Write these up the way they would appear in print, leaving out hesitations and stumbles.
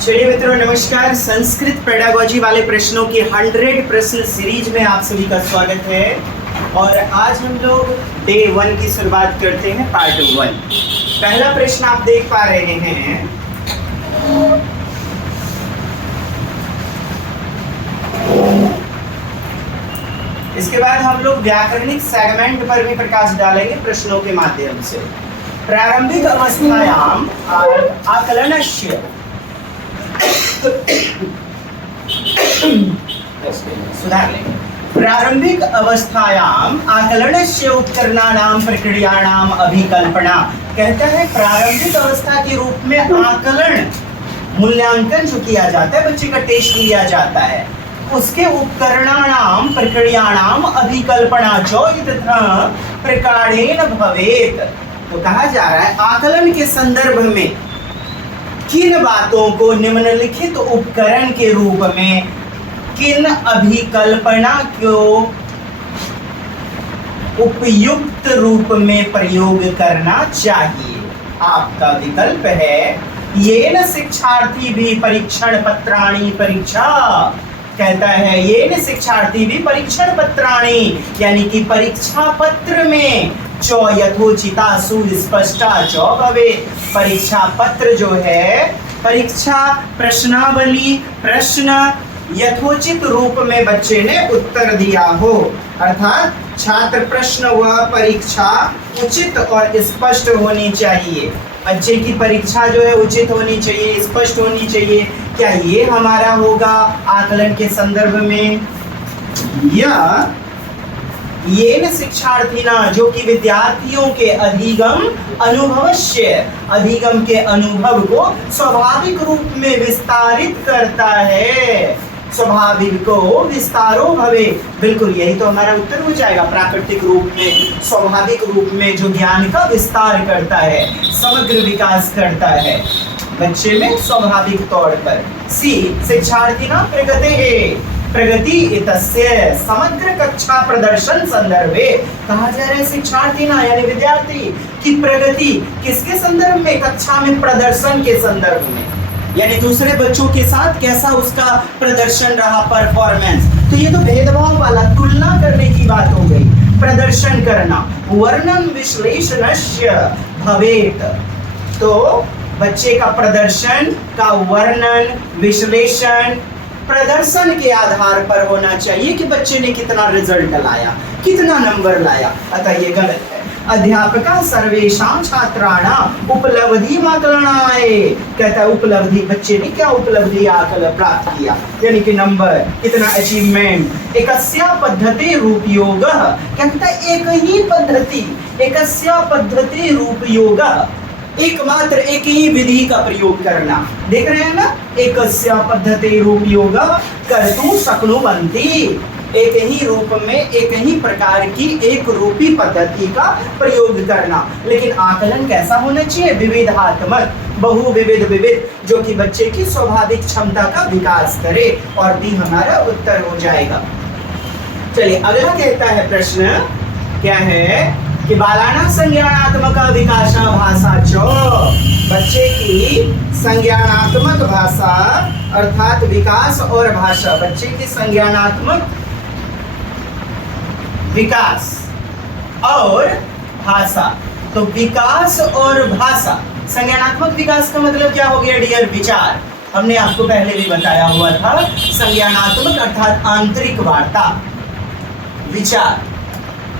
चलिए मित्रों नमस्कार। संस्कृत पेडागोजी वाले प्रश्नों की 100 प्रश्न सीरीज में आप सभी का स्वागत है। और आज हम लोग डे 1 की शुरुआत करते हैं, पार्ट 1। पहला प्रश्न आप देख पा रहे हैं, इसके बाद हम लोग व्याकरणिक सेगमेंट पर भी प्रकाश डालेंगे प्रश्नों के माध्यम से। प्रारंभिक अवस्थायाम आकलनस्य सुधार लेंगे। प्रारंभिक अवस्थायाम आकलनस्य उपकरणानाम प्रक्रियाणाम अभिकल्पना। कहता है प्रारंभिक अवस्था के रूप में आकलन, मूल्यांकन जो किया जाता है, बच्चे का टेस्ट लिया जाता है, उसके उपकरणानाम प्रक्रियाणाम अभिकल्पना जो तथा प्रकारेण भवेत। तो कहा जा रहा है आकलन के संदर्भ में किन बातों को निम्नलिखित उपकरण के रूप में, किन अभिकल्पना को उपयुक्त रूप में प्रयोग करना चाहिए। आपका विकल्प है येन शिक्षार्थी भी परीक्षण पत्राणि परीक्षा। कहता है येन शिक्षार्थी भी परीक्षण पत्राणि, यानी कि परीक्षा पत्र में चो यथोचिता सुस्पष्टा चो भवे। परीक्षा पत्र जो है, परीक्षा प्रश्नावली, प्रश्न यथोचित रूप में बच्चे ने उत्तर दिया हो, अर्थात छात्र प्रश्न व परीक्षा उचित और स्पष्ट होनी चाहिए। बच्चे की परीक्षा जो है उचित होनी चाहिए, स्पष्ट होनी चाहिए। क्या ये हमारा होगा आकलन के संदर्भ में? या येन शिक्षार्थिना, जो कि विद्यार्थियों के अधिगम अनुभवस्य, अधिगम के अनुभव को स्वाभाविक रूप में विस्तारित करता है। स्वाभाविक को विस्तारो भवे, बिल्कुल यही तो हमारा उत्तर हो जाएगा। प्राकृतिक रूप में, स्वाभाविक रूप में जो ज्ञान का विस्तार करता है, समग्र विकास करता है बच्चे में स्वाभाविक तौर पर। सी शिक्षार्थिना प्रगते, प्रगति इतस्य समग्र कक्षा प्रदर्शन संदर्भे। कहा जा रहा है शिक्षार्थी ना यानी विद्यार्थी की प्रगति किसके संदर्भ में? कक्षा में प्रदर्शन के संदर्भ में, यानी दूसरे बच्चों के साथ कैसा उसका प्रदर्शन रहा, परफॉर्मेंस। तो ये तो भेदभाव वाला, तुलना करने की बात हो गई। प्रदर्शन करना, वर्णन विश्लेषणस्य भवेत। तो बच्चे का प्रदर्शन का वर्णन, विश्लेषण प्रदर्शन के आधार पर होना चाहिए कि बच्चे ने कितना रिजल्ट लाया, कितना नंबर लाया। अतः ये गलत है। अध्यापका सर्वेषां छात्राणां उपलब्धि आकलनाय। कहता है उपलब्धि, बच्चे ने क्या उपलब्धि आकलन प्राप्त किया, यानी कि नंबर, कितना अचीवमेंट। एकस्या पद्धति रूपयोग, कहता है एक ही पद्धति, एकस्या पद्धति रूपयोग, एकमात्र एक ही विधि का प्रयोग करना। देख रहे हैं ना, एकस्या पद्धति रूपयोग कर्तुं शक्नुवन्ति। एक ही रूप में, एक ही प्रकार की एक रूपी पद्धति का प्रयोग करना। लेकिन आकलन कैसा होना चाहिए? विविधात्मक, बहुविविध, विविध, जो कि बच्चे की स्वाभाविक क्षमता का विकास करे। और भी हमारा उत्तर हो जाएगा। चलिए अगला कहता है प्रश्न, क्या है कि बालाना संज्ञानात्मक विकास भाषा चो। बच्चे की संज्ञानात्मक भाषा अर्थात विकास और भाषा, बच्चे की संज्ञानात्मक विकास और भाषा। तो विकास और भाषा, संज्ञानात्मक विकास का मतलब क्या हो गया डियर? विचार। हमने आपको पहले भी बताया हुआ था, संज्ञानात्मक अर्थात आंतरिक वार्ता, विचार।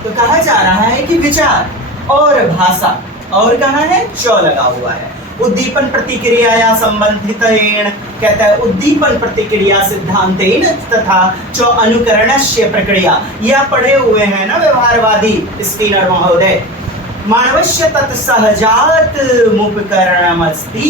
तो कहा जा रहा है कि विचार और भाषा, और कहाँ है? चौ लगा हुआ है। उद्दीपन प्रतिक्रिया या संबंधितेन, कहता है उद्दीपन प्रतिक्रिया सिद्धांतेन तथा चौ अनुकरणस्य प्रक्रिया। यह पढ़े हुए हैं ना व्यवहारवादी स्किनर महोदय। मानवस्य तत्सहजात उपकरणमस्ति।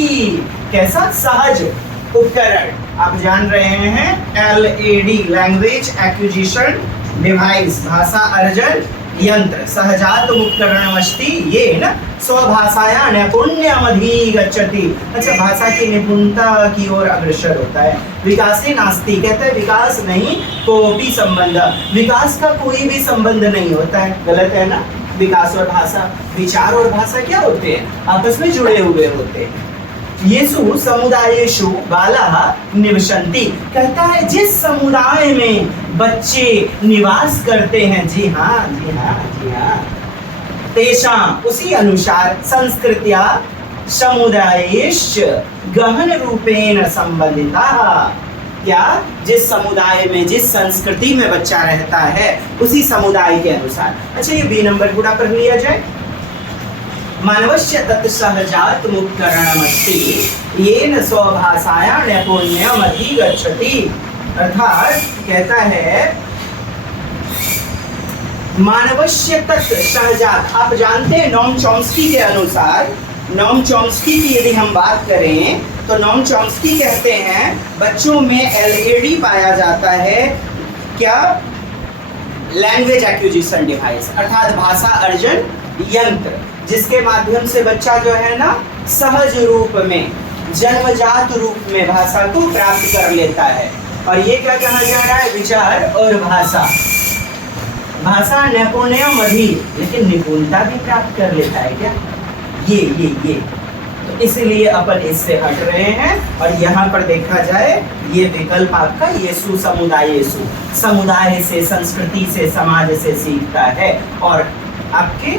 कैसा? सहज उपकरण। आप जान रहे हैं LAD, लैंग्वेज एक्विजिशन डिवाइस, भाषा अर्जन यंत्र। सहजात उपकरणमस्ति ये न स्वभाषाया नैपुण्यमधिगच्छति। अच्छा, भाषा की निपुणता की ओर अग्रसर होता है। विकासे नास्ति, कहते हैं विकास नहीं, कोपि संबंध, विकास का कोई भी संबंध नहीं होता है। गलत है ना? विकास और भाषा, विचार और भाषा क्या होते हैं? आपस में जुड़े हुए होते हैं। येषु समुदायेषु बालाः निवसन्ति, कहता है जिस समुदाय में बच्चे निवास करते हैं, जी हाँ जी हाँ जी हाँ, तेषां उसी अनुसार संस्कृत्या समुदायेश्च गहन रूपेण संबंधिताः, क्या जिस समुदाय में जिस संस्कृति में बच्चा रहता है उसी समुदाय के अनुसार। अच्छा ये बी नंबर पूरा पढ़ लिया जाए। मानवस्य तत्सहजात मुक्तरणमस्ति येन स्वभाषाया नैपुण्यम अधिगच्छति, अर्थात कहता है मानवस्य तत्सहजात, आप जानते हैं नोम चॉम्स्की के अनुसार, नोम चॉम्स्की की यदि हम बात करें तो नोम चॉम्स्की कहते हैं बच्चों में एलएडी पाया जाता है, क्या, लैंग्वेज एक्विजिशन डिवाइस, अर्थात भाषा अर्जन यंत्र, जिसके माध्यम से बच्चा जो है ना सहज रूप में जन्मजात रूप में भाषा को प्राप्त कर लेता है। और ये क्या कहा जा रहा है, विचार और भाषा, भाषा नैपुण्यम अधि, लेकिन निपुणता भी प्राप्त कर लेता है क्या, ये तो इसलिए अपन इससे हट रहे हैं। और यहाँ पर देखा जाए ये विकल्प आपका येषु समुदायेषु, समुदाय से, संस्कृति से, समाज से सीखता है, और आपके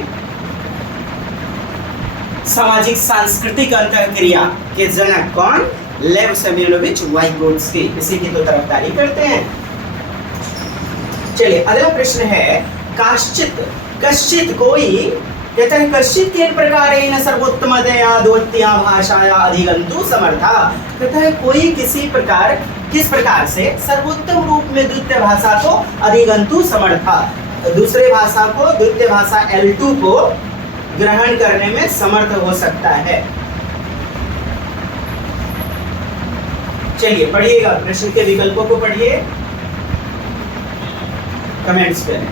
सामाजिक सांस्कृतिक अंतःक्रिया के जनक कौन, लेव सेमियोनोविच वाइगोत्स्की, इसी की तो तरफदारी करते हैं। चलिए अगला प्रश्न है, काश्चित, कश्चित कोई, कहता है कश्चित केन प्रकारेण सर्वोत्तमतया द्वितीया भाषाया अधिगन्तुं समर्था, कहता है कोई किसी प्रकार, किस प्रकार से सर्वोत्तम रूप में द्वितीय भाषा को अधिगन्तुं समर्था, दूसरे भाषा को, द्वितीय भाषा L2 को ग्रहण करने में समर्थ हो सकता है। चलिए पढ़िएगा, प्रश्न के विकल्पों को पढ़िए, कमेंट्स करें।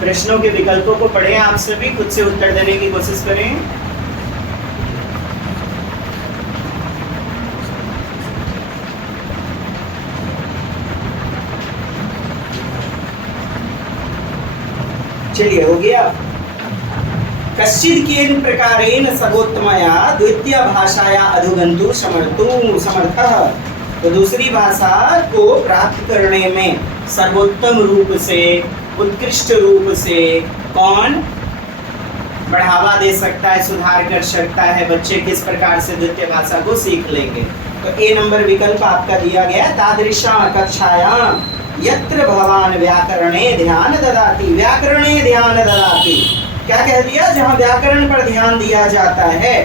प्रश्नों के विकल्पों को पढ़ें, आप सभी खुद से उत्तर देने की कोशिश करें। चलिए हो गया। कश्चित् केन प्रकारेण सर्वोत्तमया द्वितीय भाषाया अधिगन्तुं समर्थः, तो दूसरी भाषा को प्राप्त करने में सर्वोत्तम रूप से, उत्कृष्ट रूप से कौन बढ़ावा दे सकता है, सुधार कर सकता है, बच्चे किस प्रकार से द्वितीय भाषा को सीख लेंगे। तो ए नंबर विकल्प आपका दिया गया, तादृशा कक्षायां यत्र भवान व्याकरणे ध्यान ददाति, व्याकरणे ध्यान ददाति, क्या कह दिया, जहाँ व्याकरण पर ध्यान दिया जाता है,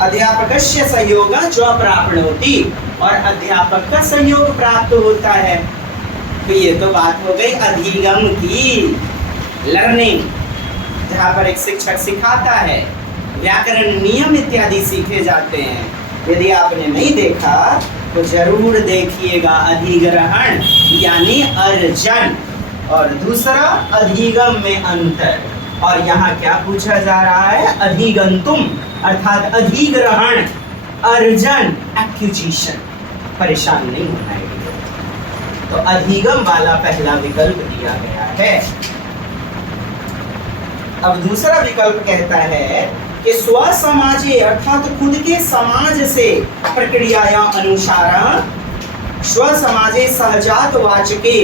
अध्यापकस्य सहयोग च प्राप्नोति, और अध्यापक का सहयोग प्राप्त होता है। तो ये तो बात हो गई अधिगम की, लर्निंग, जहाँ पर एक शिक्षक सिखाता है, व्याकरण नियम इत्यादि सीखे जाते हैं। यदि आपने नहीं देखा तो जरूर देखिएगा, अधिग्रहण यानी अर्जन, और दूसरा अधिगम में अंतर। और यहाँ क्या पूछा जा रहा है, अधिगंतुम, अर्थात अधिग्रहण, अर्जन, एक्विजिशन, परेशान नहीं होना है। तो अधिगम वाला पहला विकल्प दिया गया है। अब दूसरा विकल्प कहता है कि स्व समाजे, अर्थात खुद के समाज से प्रक्रियाया अनुसार, स्व समाजे सहजात वाचके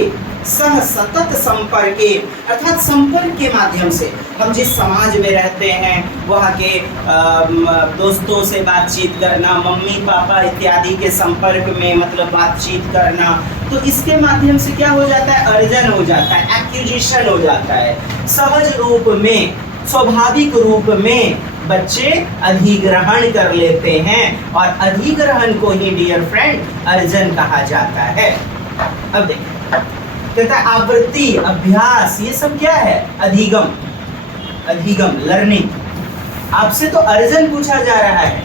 सह सतत संपर्के, अर्थात संपर्क के माध्यम से, हम जिस समाज में रहते हैं वहाँ के दोस्तों से बातचीत करना, मम्मी पापा इत्यादि के संपर्क में मतलब बातचीत करना, तो इसके माध्यम से क्या हो जाता है, अर्जन हो जाता है, एक्विजिशन हो जाता है, सहज रूप में, स्वाभाविक रूप में बच्चे अधिग्रहण कर लेते हैं, और अधिग्रहण को ही डियर फ्रेंड अर्जन कहा जाता है। अब देखिए, कहता है आवृत्ति, अभ्यास, ये सब क्या है, अधिगम, अधिगम लर्निंग। आपसे तो अर्जन पूछा जा रहा है,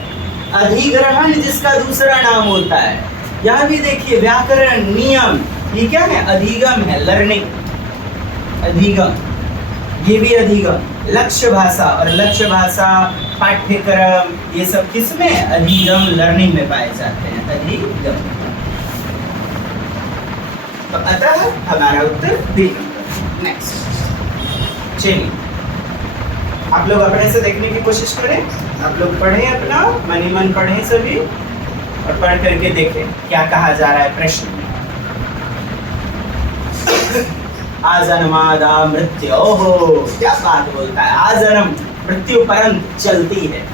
अधिग्रहण जिसका दूसरा नाम होता है। यहाँ भी देखिए व्याकरण नियम, ये क्या है, अधिगम है, लर्निंग, अधिगम, ये भी अधिगम। लक्ष्य भाषा, और लक्ष्य भाषा, पाठ्यक्रम, ये सब किसमें, अधिगम लर्निंग में पाए जाते हैं, अधिगम। तो अतः हमारा उत्तर बी नंबर। नेक्स्ट चलिए, आप लोग अपने से देखने की कोशिश करें। आप लोग पढ़ें, अपना मन ही मन पढ़ें सभी, और पढ़ करके देखें क्या कहा जा रहा है प्रश्न में। आजन्मादा मृत्यु, ओहो क्या बात बोलता है, आजन्म मृत्यु परंत चलती है।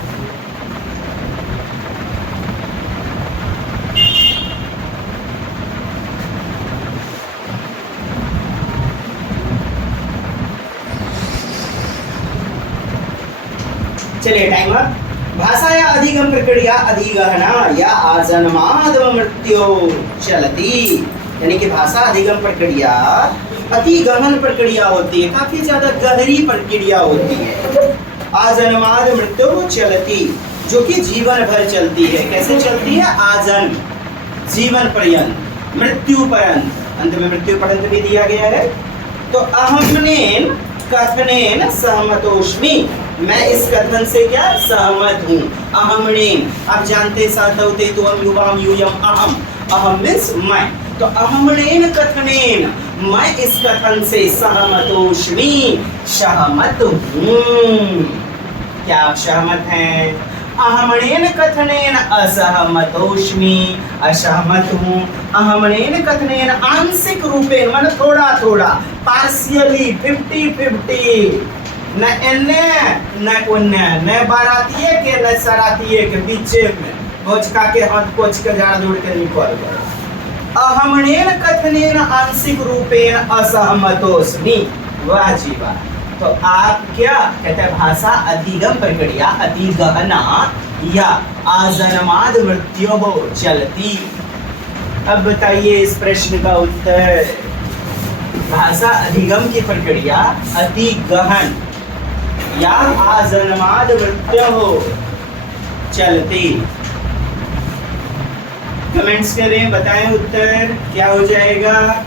चलिए टाइमर। भाषा या अधिगम प्रक्रिया अधिगहना या आजन्माद मृत्यु चलती, यानी कि भाषा अधिगम प्रक्रिया अति गहन प्रक्रिया होती है, काफी ज्यादा गहरी प्रक्रिया होती है। आजन्माद मृत्यु चलती, जो कि जीवन भर चलती है। कैसे चलती है? आजन्म जीवन पर्यंत, मृत्यु पर्यंत, अंत में मृत्यु पर्यंत भी दिया गया है। तो अहमनेन कथनेन सहमतोस्मि, मैं इस कथन से क्या सहमत हूँ। अहमनेन, आप जानते साधवते तो हम युवाम यूयम अहम, अहम मीन्स मैं, तो अहमनेन कथनेन, मैं इस कथन से सहमतोस्मि, सहमत हूँ। क्या आप सहमत हैं? अहमनेन कथनेन असहमतोस्मि, असहमत हूँ। अहमनेन कथनेन आंशिक रूपेण, मतलब थोड़ा थोड़ा, पार्शियली, 50-50, न एन्ने न उन्ने, न बारातिये के न सरातिये के बीचे में भोजका के हाथ पोछ के झाड़ जोड़ के निकल गए। अहमनेन कथनेन आंशिक रूपेण असहमतोस्मि, वाह जी वाह। तो आप क्या कहते हैं? भाषा अधिगम प्रक्रिया अति गहना या आजन्माद मृत्यु चलती। अब बताइए इस प्रश्न का उत्तर। भाषा अधिगम की प्रक्रिया अति गहन या आजन्माद मृत्यु चलती। कमेंट्स करें, बताएं उत्तर क्या हो जाएगा।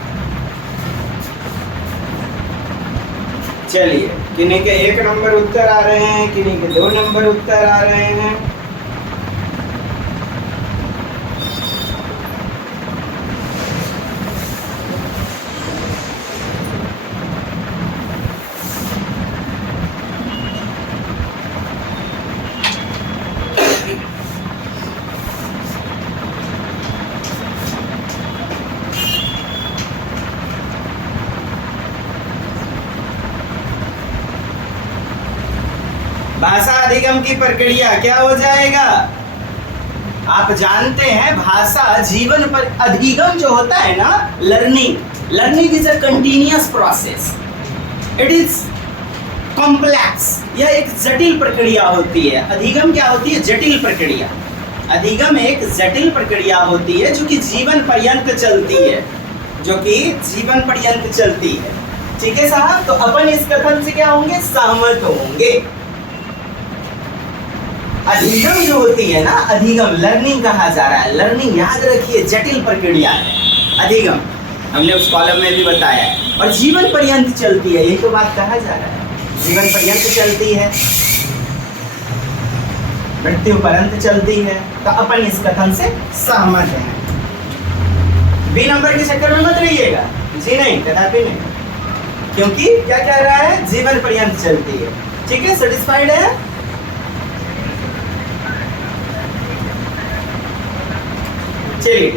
चलिए, किन्हीं के 1 नंबर उत्तर आ रहे हैं, किन्हीं के 2 नंबर उत्तर आ रहे हैं। भाषा अधिगम की प्रक्रिया क्या हो जाएगा? आप जानते हैं भाषा जीवन पर अधिगम जो होता है ना, learning is a continuous process, it is complex, यह एक जटिल प्रक्रिया होती है। अधिगम क्या होती है? जटिल प्रक्रिया। अधिगम एक जटिल प्रक्रिया होती है जो कि जीवन पर्यंत चलती है, जो कि जीवन पर्यंत चलती है। ठीक है साहब, तो अपन इस कथन से क्या होंगे? सहमत होंगे। अधिगम जो होती है ना, अधिगम लर्निंग कहा जा रहा है। लर्निंग याद रखिए जटिल प्रक्रिया है अधिगम, हमने उस कॉलम में भी बताया है, और जीवन पर्यंत चलती है, यही तो बात कहा जा रहा है। जीवन पर्यंत चलती है, मृत्यु पर्यंत चलती है, तो अपन इस कथन से सहमत हैं। बी नंबर के चक्कर में मत रहिएगा जी, नहीं, कदापि नहीं, क्योंकि क्या कह रहा है? जीवन पर्यंत चलती है। ठीक है, सेटिस्फाइड है? चलिए,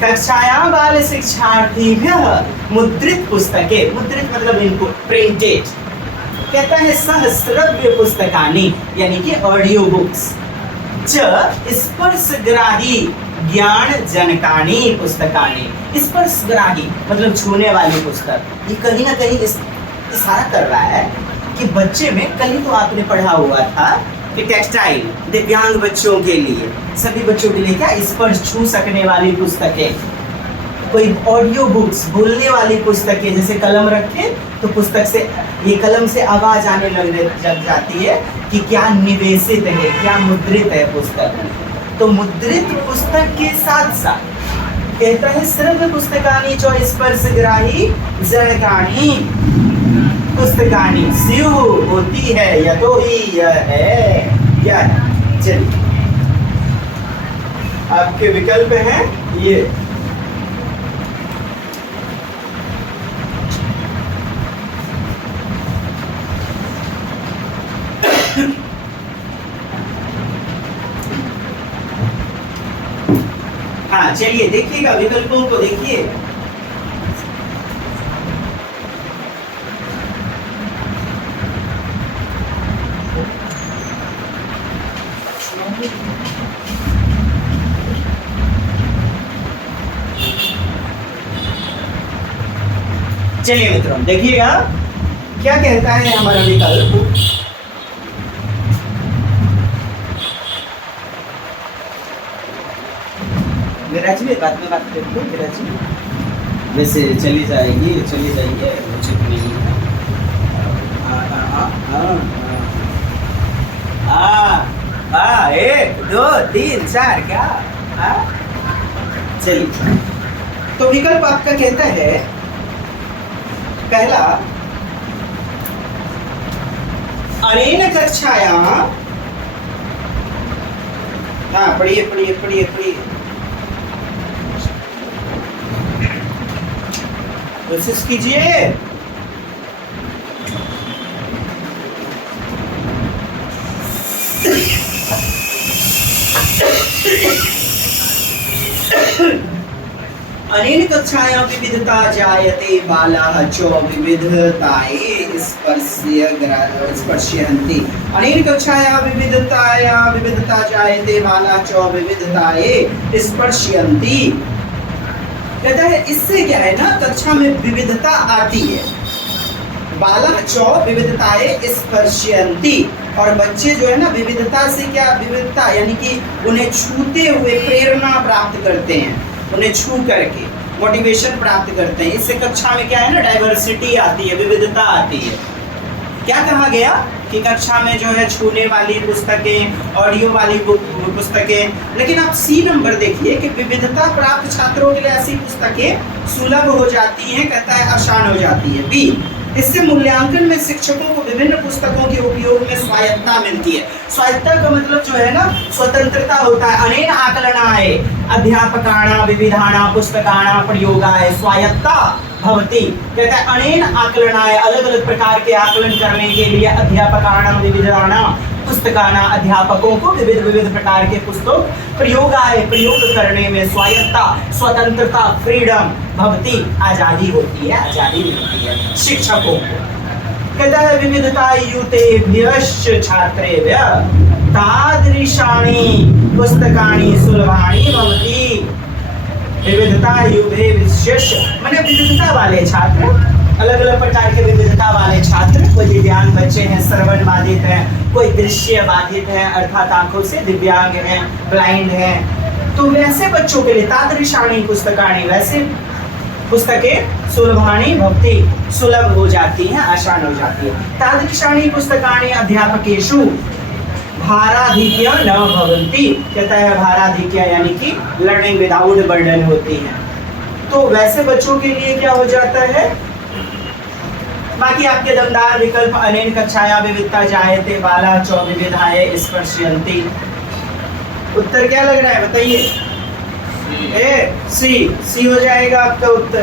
कक्षायां बाल शिक्षार्थीभ्यः मुद्रित पुस्तकें, मुद्रित मतलब इनको प्रिंटेड, कहता है सहस्रव्य पुस्तकानि, यानी कि ऑडियो बुक्स, च स्पर्शग्राही ज्ञान जनकानी पुस्तकानि। स्पर्शग्राही मतलब छूने वाली पुस्तक। ये कहीं ना कहीं इशारा कर रहा है कि बच्चे में, कल ही तो आपने पढ़ा हुआ था कि टेक्सटाइल दिव्यांग बच्चों के लिए, सभी बच्चों के लिए क्या स्पर्श छू सकने वाली पुस्तकें, कोई ऑडियो बुक्स बोलने वाली पुस्तकें, जैसे कलम रखें तो पुस्तक से, ये कलम से आवाज आने लग जाती है कि क्या निवेशित है, क्या मुद्रित है पुस्तक। तो मुद्रित पुस्तक के साथ साथ कहता है श्रव्य पुस्तकानि जो स्पर्शग्राही जनकानी पुस्तकानि स्यु होती है, या तो ही यह है, क्या है? चलिए, आपके विकल्प हैं ये। चलिए देखिएगा, विकल्पों को देखिए। चलिए मित्रों देखिएगा क्या कहता है हमारा विकल्प। विराज भी बाद में बात करते हैं, विराज जी वैसे चली जाएगी, चली जाइए, उचित नहीं है। एक दो तीन चार क्या, चलिए। तो विकल्प आपका कहता है पहला, अनेन कक्षायां, हाँ पढ़िए पढ़िए पढ़िए पढ़िए, कोशिश कीजिए। अनेन कक्षायां विविधता जायते बालाः च विविधताये स्पर्शयन्ति। अनेन कक्षायां विविधता जायते बालाः च विविधताये स्पर्शयन्ति। कहता है इससे क्या है ना, कक्षा में विविधता आती है। बालाः च विविधताये स्पर्शयन्ति, और बच्चे जो है ना विविधता से क्या, विविधता यानी कि उन्हें छूते हुए प्रेरणा प्राप्त करते हैं, उन्हें छू करके मोटिवेशन प्राप्त करते हैं। इससे कक्षा में क्या है ना, डाइवर्सिटी आती है, विविधता आती है। क्या कहा गया कि कक्षा में जो है छूने वाली पुस्तकें, ऑडियो वाली पुस्तकें, लेकिन आप सी नंबर देखिए कि विविधता प्राप्त छात्रों के लिए ऐसी पुस्तकें सुलभ हो जाती हैं, कहता है आसान हो जाती है। बी, इससे मूल्यांकन में शिक्षकों को विभिन्न पुस्तकों के उपयोग में स्वायत्तता मिलती है। स्वायत्तता का मतलब जो है ना, स्वतंत्रता होता है। अनेन आकलनाय अध्यापकाणां विविधानां पुस्तकानां प्रयोगाय स्वायत्तता भवति। कहता है अनेन आकलनाय, अलग अलग प्रकार के आकलन करने के लिए, अध्यापकाणां विविधानां पुस्तकानां, अध्यापकों को विविध विविध प्रकार के पुस्तक प्रयोगाय, प्रयोग करने में स्वायत्तता, स्वतंत्रता, फ्रीडम भवति, आजादी होती है, आजादी मिलती है शिक्षकों को। कहता है विविधता युतेभ्यश्च छात्रेभ्यः तादृशानि पुस्तकानि सुलभानि भवति। विविधता युभे विशेष, माने विविधता वाले छात्र, अलग अलग प्रकार के विविधता वाले छात्र, कोई दिव्यांग बच्चे हैं, श्रवण बाधित हैं, कोई दृश्य बाधित है अर्थात आंखों से दिव्यांग हैं, ब्लाइंड हैं, तो वैसे बच्चों के लिए तादृशानि पुस्तकानि, वैसे पुस्तकें सुलभानि भवति, सुलभ हो जाती हैं, आसान हो जाती है। तादृशानि पुस्तकानि अध्यापकेषु भाराधिक्य न भवन्ति। कहता है भाराधिक्य यानी कि लर्निंग विदाउट बर्डन होती है, तो वैसे बच्चों के लिए क्या हो जाता है। बाकी आपके दमदार विकल्प, अनेन कक्षायां विविधता जायते बालाः च विविधाये स्पर्शयन्ति। उत्तर क्या लग रहा है बताइए? सी हो जाएगा आपका उत्तर,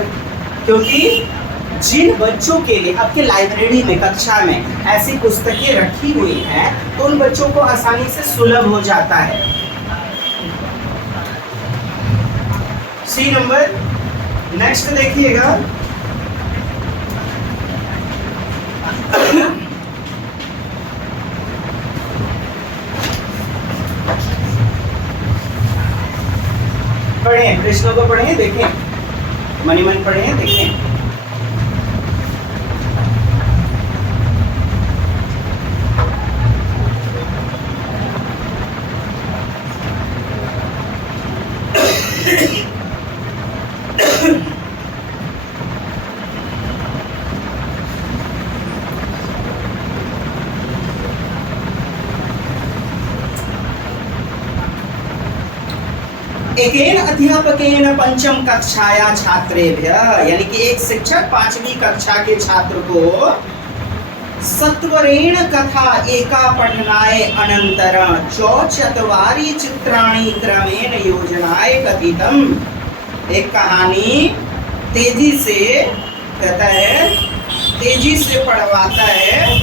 क्योंकि जिन बच्चों के लिए आपके लाइब्रेरी में, कक्षा में ऐसी पुस्तकें रखी हुई हैं, तो उन बच्चों को आसानी से सुलभ हो जाता है। सी नंबर। नेक्स्ट देखिएगा, पढ़ें, प्रश्नों को पढ़ें, देखें, मनी मन पढ़ें, देखें। एकेन अध्यापकेन पंचम कक्षाया छात्रेभ्यः, यानी कि एक शिक्षक पांचवी कक्षा के छात्र को सत्वरेण कथा एका पठनाय अनंतरं चत्वारि चित्राणि क्रमेण योजनाय कथितम्। एक कहानी तेजी से, कहता है तेजी से पढ़वाता है,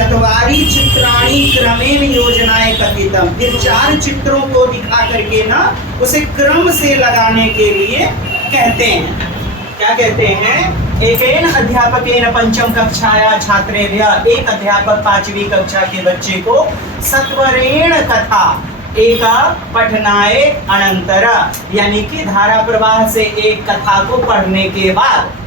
चत्वारि चित्राणि क्रमेण योजनाएं कथितम, फिर 4 चित्रों को दिखा करके ना उसे क्रम से लगाने के लिए कहते हैं। क्या कहते हैं? एकेन अध्यापकेन पंचम कक्षाया छात्रेभ्यः, एक अध्यापक 5वीं कक्षा के बच्चे को सत्वरेण कथा एका पठनाय अनंतर, यानी कि धारा प्रवाह से एक कथा को पढ़ने के बाद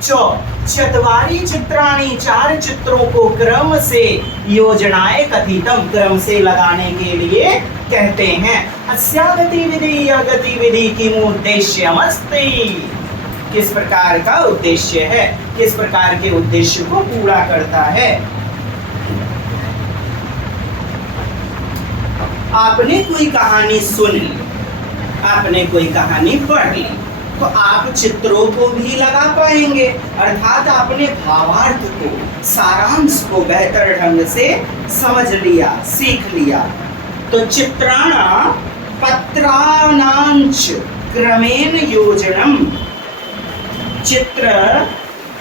चत्वारि चित्राणि, 4 चित्रों को क्रम से योजनाएं कथितम, क्रम से लगाने के लिए कहते हैं। अस्या गतिविधि, यह गतिविधि किमु उद्देश्यमस्ति, किस प्रकार का उद्देश्य है, किस प्रकार के उद्देश्य को पूरा करता है। आपने कोई कहानी सुन ली, आपने कोई कहानी पढ़ ली, तो आप चित्रों को भी लगा पाएंगे, अर्थात आपने भावार्थ को, सारांश को बेहतर ढंग से समझ लिया, सीख लिया। तो चित्राणा पत्राणांच क्रमेण योजनम, चित्र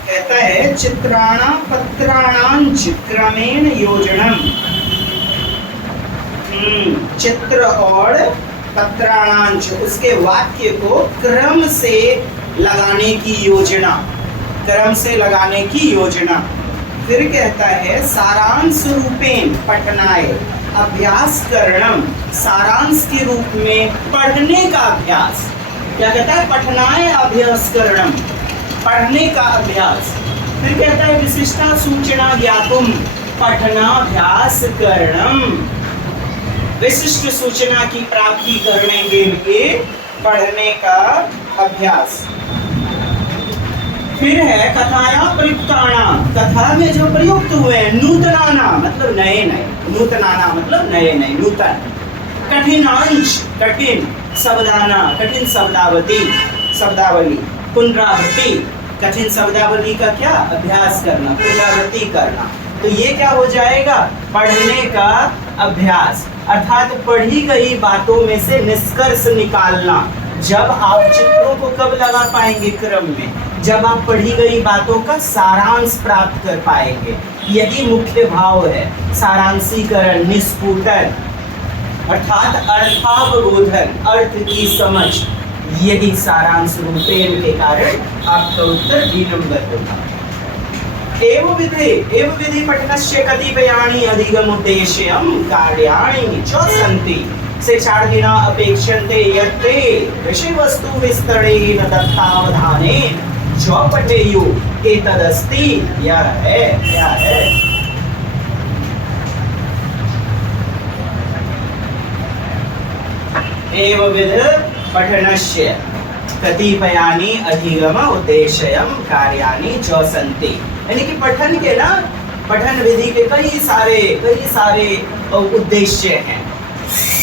कहता है चित्राणा पत्राणांच क्रमेण योजनम, चित्र और पत्राणांच, उसके वाक्य को क्रम से लगाने की योजना, क्रम से लगाने की योजना। फिर कहता है सारांश रूपेण पठनाय अभ्यास करणम, सारांश के रूप में पढ़ने का अभ्यास। क्या कहता है? पठनाय अभ्यास करणम, पढ़ने का अभ्यास। फिर कहता है विशिष्टा सूचना ज्ञातुम पठनाभ्यास करणम, विशिष्ट सूचना की प्राप्ति करने के लिए पढ़ने का अभ्यास। फिर है कथाया प्रयुक्ताना, कथा में जो प्रयुक्त हुए, नूतनाना मतलब नए नए, नूतनाना मतलब नए नए, नूतन। कठिनांश, कठिन शब्दाना, कठिन शब्दावली, शब्दावली। पुनरावृत्ति, कठिन शब्दावली का क्या अभ्यास करना, पुनरावृत्ति करना। तो ये क्या हो जाएगा? पढ़ने का अभ्यास, अर्थात पढ़ी गई बातों में से निष्कर्ष निकालना। जब आप चित्रों को कब लगा पाएंगे? क्रम में, जब आप पढ़ी गई बातों का सारांश प्राप्त कर पाएंगे। यही मुख्य भाव है, सारांशीकरण, निष्कूटन, अर्थात अर्थावबोधन, अर्थ की समझ। यही सारांश रूपेण के कारण आपका उत्तर बी नंबर होगा। एवं विधि पठनस्य कतिपयानि अधिगमुद्देश्यं कार्याणि च सन्ति, शिक्षार्थिनः अपेक्षन्ते यत्ते विषयवस्तु विस्तरेण दत्तावधानेन च पठेयुः, एतदस्ति, यह है, क्या है? एवंविध पठनस्य कतिपयानि अधिगम उद्देश्यं कार्याणि च सन्ति, यानी कि पठन के ना, पठन विधि के कई सारे उद्देश्य हैं,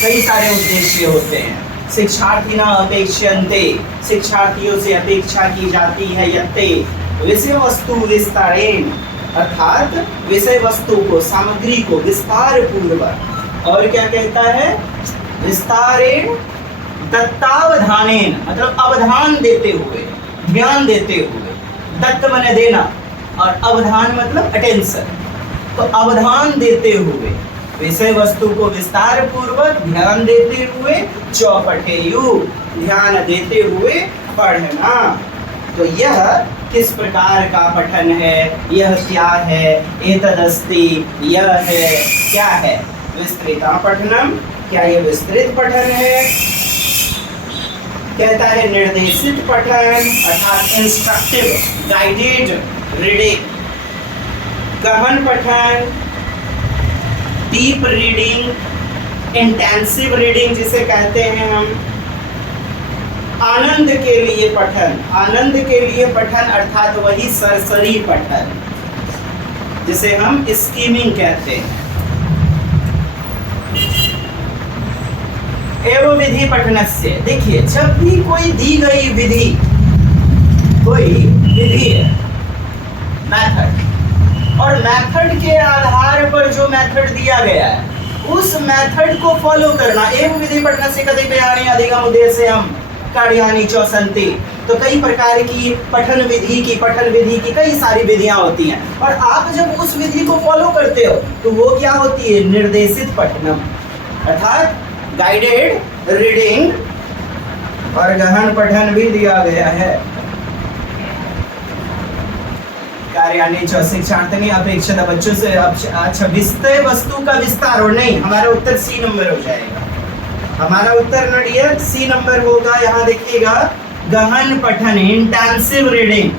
कई सारे उद्देश्य होते हैं। शिक्षार्थिना अपेक्षन्ते, शिक्षार्थियों से अपेक्षा की जाती है, यत्ते विषय वस्तु विस्तारेण, अर्थात विषय वस्तु को, सामग्री को विस्तार पूर्वक, और क्या कहता है? विस्तारेण दत्तावधानेन, मतलब अवधान देते हुए, ध्यान देते हुए। दत्त माने देना और अवधान मतलब अटेंशन, तो अवधान देते हुए, विषय वस्तु को विस्तार पूर्वक ध्यान देते हुए, चौपठेयु, ध्यान देते हुए पढ़ना। तो यह किस प्रकार का पठन है, यह क्या है? एतदस्ति, यह है, क्या है? विस्तृता पठनम, क्या यह विस्तृत पठन है? कहता है निर्देशित पठन, अर्थात इंस्ट्रक्टिव गाइडेड रीडिंग। गहन पठन, डीप रीडिंग, इंटेंसिव रीडिंग जिसे कहते हैं हम। आनंद के लिए पठन, आनंद के लिए पठन अर्थात वही सरसरी पठन जिसे हम स्कीमिंग कहते हैं। एवं विधि पठनस्य, देखिए जब भी कोई दी गई विधि, कोई विधि है, मेथड, और मेथड के आधार पर जो मेथड दिया गया है उस मेथड को फॉलो करना। एवं विधि पठनस्य कतिपयानि अधिगम उद्देश्यं कार्याणि च सन्ति, तो कई प्रकार की पठन विधि की कई सारी विधियां होती हैं, और आप जब उस विधि को फॉलो करते हो तो वो क्या होती है, निर्देशित पठनम, अर्थात गाइडेड रीडिंग, और गहन पठन भी दिया गया है। कार्यान्वित शिक्षार्थी अपेक्षित बच्चों से अच्छा विषय वस्तु का विस्तार, और नहीं, हमारा उत्तर सी नंबर हो जाएगा। हमारा उत्तर न डियर सी नंबर होगा। यहाँ देखिएगा, गहन पठन, इंटेंसिव रीडिंग,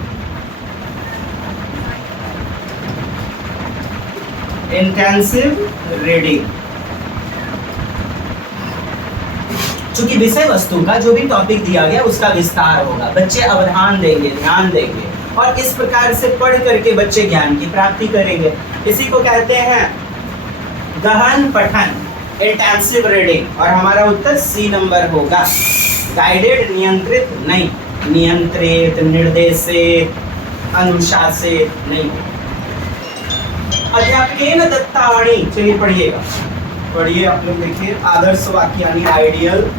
इंटेंसिव रीडिंग, चूंकि विषय वस्तु का जो भी टॉपिक दिया गया उसका विस्तार होगा, बच्चे अवधान देंगे, ध्यान देंगे, और इस प्रकार से पढ़ करके बच्चे ज्ञान की प्राप्ति करेंगे। इसी को कहते हैं गहन पठन, इंटेंसिव रीडिंग, और हमारा उत्तर सी नंबर होगा। गाइडेड नियंत्रित नहीं, नियंत्रित, निर्देशित, अनुशासित नहीं। अध्यापकेन दत्तानि, चलिए पढ़िएगा, पढ़िए आप लोग, देखिए आदर्श वाक्य यानी आइडियल।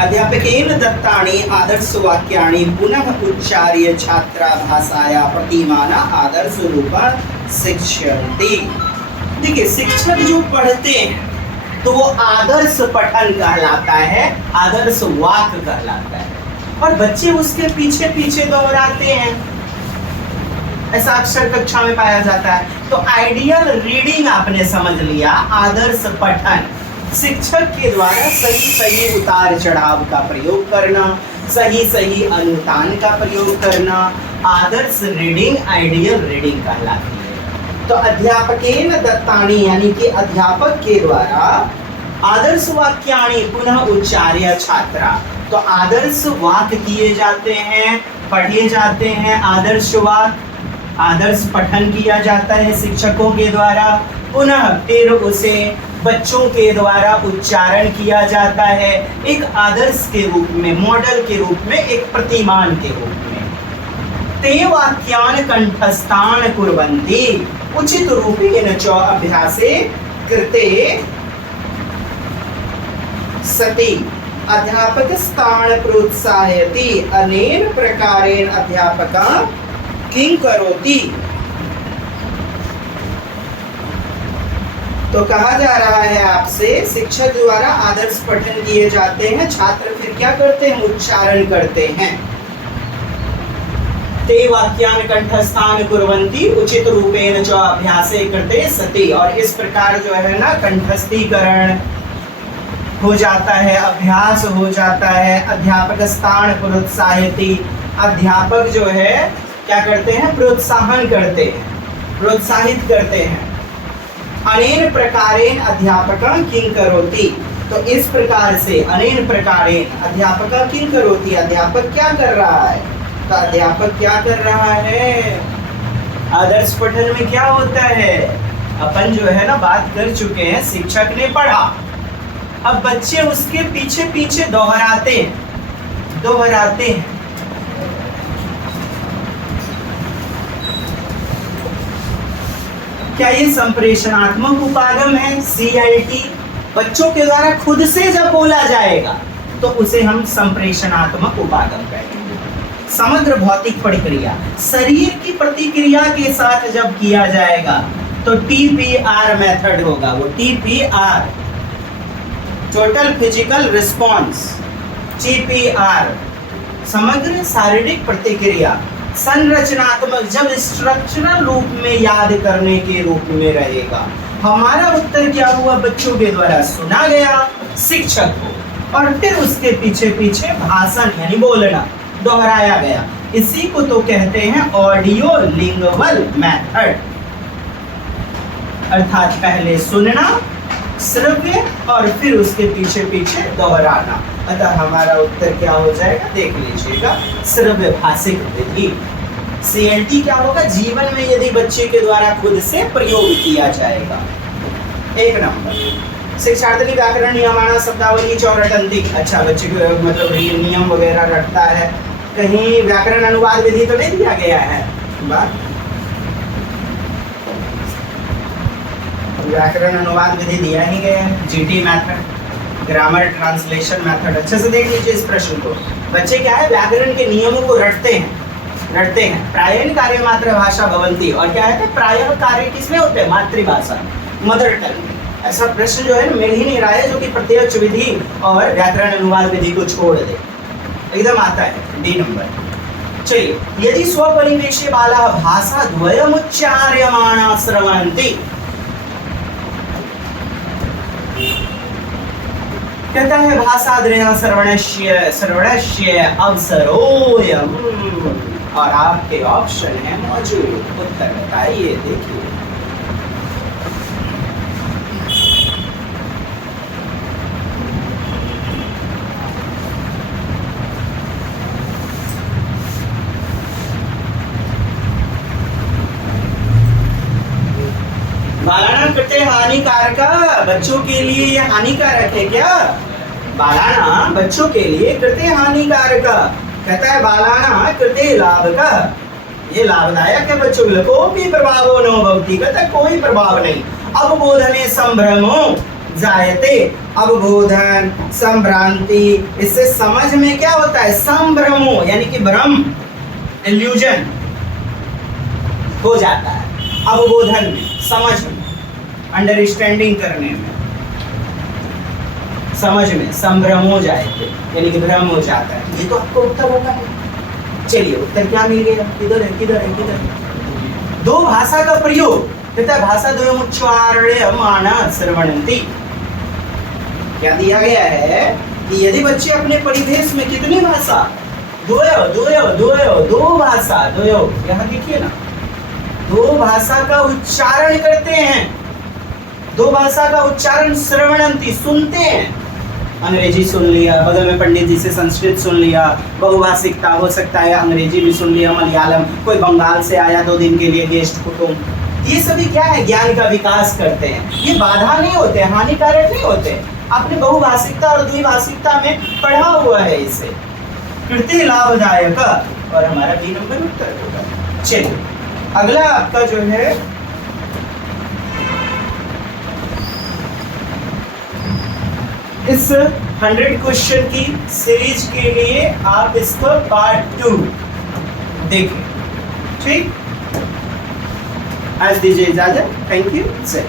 अध्यापकेन दत्तानि आदर्शवाक्यानि पुनः उच्चार्य छात्रा भाषाया प्रतिमाना आदर्श रूपा शिक्षन्ति। देखिए, शिक्षक जो पढ़ते हैं तो वो आदर्श पठन कहलाता है, आदर्श वाक्य कहलाता है, और बच्चे उसके पीछे पीछे दोहराते हैं, ऐसा अक्सर कक्षा में पाया जाता है। तो आइडियल रीडिंग आपने समझ लिया, आदर्श पठन, शिक्षक के द्वारा सही सही उतार चढ़ाव का प्रयोग करना, सही सही अनुतान का प्रयोग करना, आदर्श रीडिंग, आइडियल रीडिंग कहलाती है। तो अध्यापकेन दत्तानि यानी कि अध्यापक के द्वारा आदर्श वाक्यानि पुनः उच्चार्य छात्रा, तो आदर्श वाक्य किए जाते हैं, पढ़े जाते हैं, आदर्श वाक्य, आदर्श पठन किया जाता है शिक्षकों के द्वारा, पुनः फिर उसे बच्चों के द्वारा उच्चारण किया जाता है, एक आदर्श के रूप में, मॉडल के रूप में, एक प्रतिमान के रूप में। ते वाक्यान कंठस्थान कुर्वन्ति उचित रूपेण च अभ्यासे कृते सति अध्यापक स्थान प्रोत्साहयति अनेन प्रकारेण अध्यापकः किं करोति। तो कहा जा रहा है आपसे, शिक्षक द्वारा आदर्श पठन किए जाते हैं, छात्र फिर क्या करते हैं, उच्चारण करते हैं। ते वाक्यान कंठस्थान कुर्वन्ति उचित रूपेण च अभ्यासे कृते सति, और इस प्रकार जो है ना कंठस्थीकरण हो जाता है, अभ्यास हो जाता है। अध्यापक स्थान प्रोत्साहयति, अध्यापक जो है क्या करते हैं, प्रोत्साहन करते हैं, प्रोत्साहित करते हैं। अनेन प्रकारेण अध्यापकः किं करोति, तो इस प्रकार से अनेन प्रकारेण अध्यापकः किं करोति, अध्यापक क्या कर रहा है, तो अध्यापक क्या कर रहा है। आदर्श पठन में क्या होता है, अपन जो है ना बात कर चुके हैं, शिक्षक ने पढ़ा, अब बच्चे उसके पीछे पीछे दोहराते हैं। क्या ये संप्रेषणात्मक उपागम है, CLT? बच्चों के द्वारा खुद से जब बोला जाएगा तो उसे हम संप्रेषणात्मक उपागम कहेंगे। समग्र भौतिक प्रक्रिया शरीर की प्रतिक्रिया के साथ जब किया जाएगा तो TPR मेथड होगा, वो TPR, total physical response, TPR, समग्र शारीरिक प्रतिक्रिया। संरचनात्मक जब स्ट्रक्चरल रूप में याद करने के रूप में रहेगा। हमारा उत्तर क्या हुआ, बच्चों के द्वारा सुना गया शिक्षक को, और फिर उसके पीछे पीछे भाषण यानी बोलना दोहराया गया। इसी को तो कहते हैं ऑडियो लिंगुअल मेथड, अर्थात पहले सुनना, श्रव्य, और फिर उसके पीछे पीछे दोहराना। अतः हमारा उत्तर क्या हो जाएगा, देख लीजिएगा, श्रव्य भाषिक विधि। CLT क्या होगा, जीवन में यदि बच्चे के द्वारा खुद से प्रयोग किया जाएगा। एक नंबर। शिक्षार्थी व्याकरण नियमाना शब्दावली चौरटंती। अच्छा, बच्चे को मतलब नियम वगैरह रटता है। कहीं व्याकरण अनुवाद विधि तो नहीं दिया गया है? व्याकरण अनुवाद विधि दिया ही गया है। GT method, grammar translation method. अच्छे से देख लीजिए इस प्रश्न को। बच्चे क्या है, व्याकरण के नियमों को रटते हैं। प्रायः कार्य मात्र भाषा भवंती, और क्या है, प्रायः कार्य किसमें होते हैं? मातृभाषा, मदर टंग। ऐसा प्रश्न जो है ना मिल ही नहीं रहा है जो कि प्रत्यक्ष विधि और व्याकरण अनुवाद विधि को छोड़ दे। एकदम आता है डी नंबर। चलिए, यदि स्वपरिवेशे बाला भाषा द्वयमुच्चार्यमाणा श्रवन्ति, कहता है भाषाद्रय श्रवणस्य अवसरोयम्, और आपके ऑप्शन है मौजूद। उत्तर बताइए, देखिए। बालाना करते हानिकारक, बच्चों के लिए ये हानिकारक है क्या? बालाना बच्चों के लिए करते हानिकारक, कहता है बालाना करते लाभक, ये लाभदायक है बच्चों के लिए। कोई प्रभाव न भवति, कहता है कोई प्रभाव नहीं। अवबोधने संभ्रमो जायते, अवबोधन संभ्रांति, इससे समझ में क्या होता है? संभ्रमो यानी कि भ्रम, इल्यूजन हो जाता है। अवबोधन में, समझ में, अंडरस्टैंडिंग करने में, समझ में संभ्रम हो जाए यानी कि भ्रम हो जाता है। ये तो आपको उत्तर होगा। चलिए, उत्तर क्या मिल गया? किधर है, किधर है, किधर है? दो भाषा का प्रयोग, कहता है भाषा द्वयमुच्चार्यमाणा श्रवणन्ति। क्या दिया गया है कि यदि बच्चे अपने परिवेश में कितनी भाषा, दो भाषा, यहाँ देखिए ना, दो भाषा का उच्चारण करते हैं, दो भाषा का उच्चारण श्रवणंती सुनते हैं। अंग्रेजी सुन लिया, बगल में पंडित जी से संस्कृत सुन लिया, बहुभाषिकता हो सकता है, अंग्रेजी भी सुन लिया, मलयालम, कोई बंगाल से आया 2 दिन के लिए गेस्ट कुटुंब। ये सभी क्या है? ज्ञान का विकास करते हैं। ये बाधा नहीं होते, हानिकारक नहीं होते। आपने बहुभाषिकता और द्विभाषिकता में पढ़ा हुआ है इसे। कृति लाभदायक, और हमारा बी नंबर उत्तर होगा। चलिए, अगला आपका जो है इस 100 क्वेश्चन की सीरीज के लिए आप इसको पार्ट 2 देखें। ठीक, आज दीजिए इजाजत। Thank you sir.